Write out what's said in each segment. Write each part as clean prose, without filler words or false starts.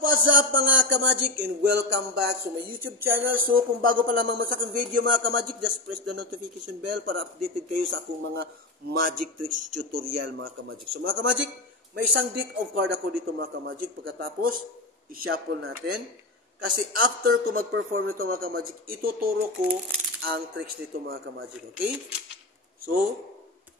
What's up mga ka-magic and welcome back to my YouTube channel. So kung bago pa lamang sa aking video mga ka-magic, just press the notification bell para updated kayo sa akong mga magic tricks tutorial mga ka-magic. So mga ka-magic, may isang deck of card ako dito mga ka-magic. Pagkatapos, i-shuffle natin. Kasi after ko mag-perform nito mga ka-magic, ituturo ko ang tricks nito mga ka-magic. Okay? So,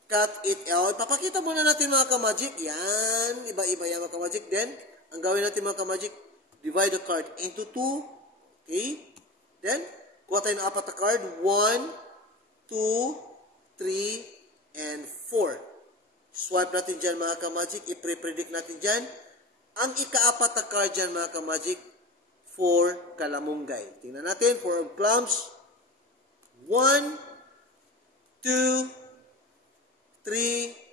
cut it out. Papakita muna natin mga ka-magic. Yan. Iba-iba yan mga ka-magic. Then, ang gawin natin mga ka-magic, divide the card into 2. Okay? Then, kuha tayo ng apat na card. 1, 2, 3, and 4. Swipe natin dyan mga ka-magic. I-predict natin dyan. Ang ikaapat na card dyan mga ka-magic, 4 kalamunggay. Tingnan natin. 4 of clubs. 1, 2, 3,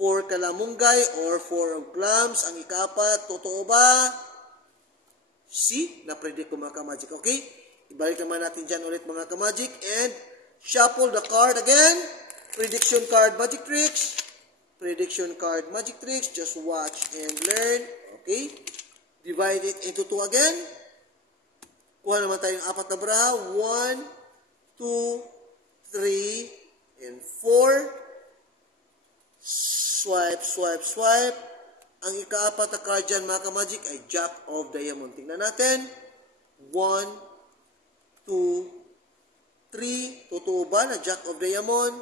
4 kalamunggay or 4 of clubs. Ang ikaapat, totoo ba? See? Na-predict ko mga ka-magic. Okay? Ibalik naman natin dyan ulit mga ka-magic. And shuffle the card again. Prediction card magic tricks. Prediction card magic tricks. Just watch and learn. Okay? Divide it into 2 again. Kuha naman tayo ng apat na baraha. 1, 2, 3, and 4. Swipe, swipe, swipe. Ang ikaapat na card dyan, mga ka-magic, ay Jack of Diamond. Tingnan natin. 1, 2, 3. Totoo ba na Jack of Diamond?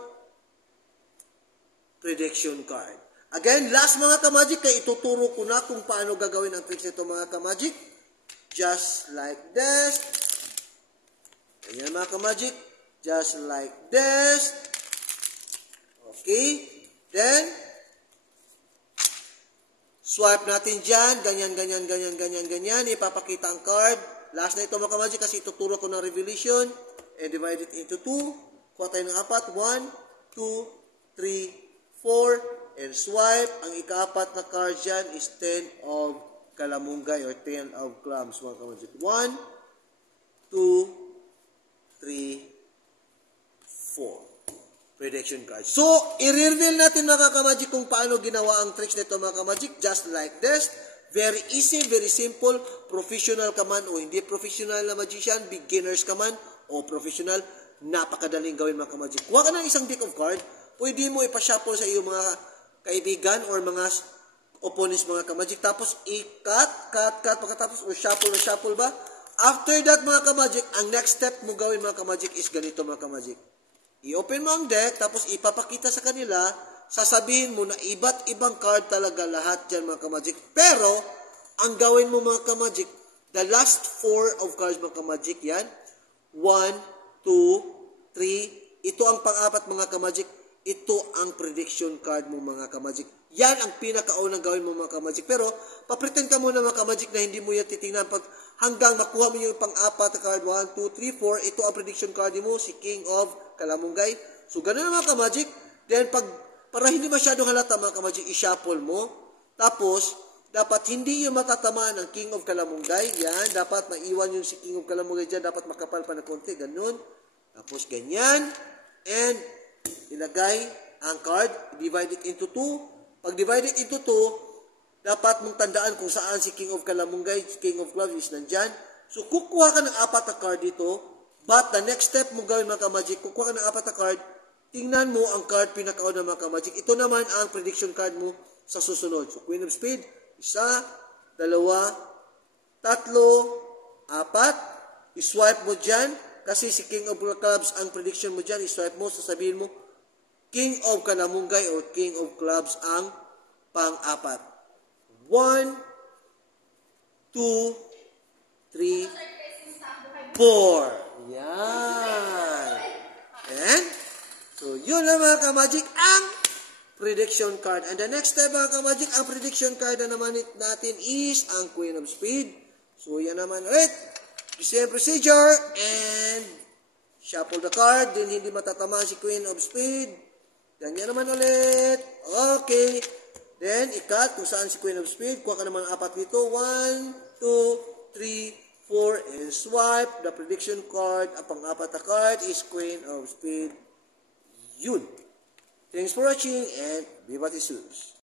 Prediction card. Again, last mga ka-magic, kaya ituturo ko na kung paano gagawin ang tricks nito mga ka-magic. Just like this. Ayan mga ka-magic. Just like this. Okay. Then, swipe natin dyan. Ganyan, ganyan, ganyan, ganyan, ganyan. Ipapakita ang card. Last na ito mga ka-magic kasi ituturo ko ng revelation. And divide it into 2. Kuha tayo ng apat. 1, 2, 3, 4. And swipe. Ang ikaapat na card dyan is 10 of kalamunggay or 10 of clubs mga ka-magic. 1, 2, 3, 4. Prediction card. So, i-reveal natin mga ka-magic kung paano ginawa ang tricks nito mga ka-magic. Just like this. Very easy, very simple. Professional ka man o hindi professional na magician, beginners ka man o professional, napakadaling gawin mga ka-magic. Kuha ka ng isang deck of card, pwede mo ipashuffle sa iyong mga kaibigan or mga opponents mga ka-magic. Tapos, i-cut, pagkatapos o shuffle ba? After that mga ka-magic, ang next step mo gawin mga ka-magic is ganito mga ka-magic. I-open mo ang deck, tapos ipapakita sa kanila, sasabihin mo na iba't ibang card talaga lahat dyan mga ka-magic. Pero, ang gawin mo mga ka-magic, the last 4 of cards mga ka-magic, yan. 1, 2, 3, ito ang pang-apat mga ka-magic, ito ang prediction card mo mga ka-magic. Yan ang pinakaunang gawin mo mga ka-magic. Pero, papretend ka muna mga ka-magic na hindi mo yan titingnan pag hanggang makuha mo yung pang-apat na card, 1, 2, 3, 4, ito ang prediction card mo, si King of Kalamunggay. So, ganun na mga ka-magic. Then, para hindi masyadong halata mga ka-magic, i-shuffle mo. Tapos, dapat hindi yung matatamaan ng King of Kalamunggay. Yan, dapat maiwan yung si King of Kalamunggay dyan. Dapat makapal pa na konti. Ganun. Tapos, ganyan. And, ilagay ang card. Divide it into 2. Pag divide it into 2, dapat mong tandaan kung saan si King of Kalamunggay, King of Clubs is nandyan. So, kukuha ka ng apat na card dito. But the next step mo gawin mga ka-magic, kukuha ka ng apat na card, tingnan mo ang card pinakauna mga ka-magic. Ito naman ang prediction card mo sa susunod. So, Queen of Spades, 1, 2, 3, 4. I-swipe mo dyan, kasi si King of Clubs ang prediction mo dyan. I-swipe mo, sasabihin mo, King of Kalamunggay or King of Clubs ang pang-apat. 1, 2, 3, 4. Yan. And, so, yun lang mga ka-magic ang prediction card. And the next step mga ka-magic, ang prediction card na naman natin is ang Queen of Spades. So, yan naman ulit. The same procedure. And, shuffle the card. Then, hindi matatamaan si Queen of Spades. Ganyan naman ulit. Okay. Then, i-cut kung saan si Queen of Spades. Kuha ka naman apat dito. 1, 2, 3, 4, and swipe. The prediction card, ang pang-apat na card is Queen of Spades. Yun. Thanks for watching and Viva Jesus.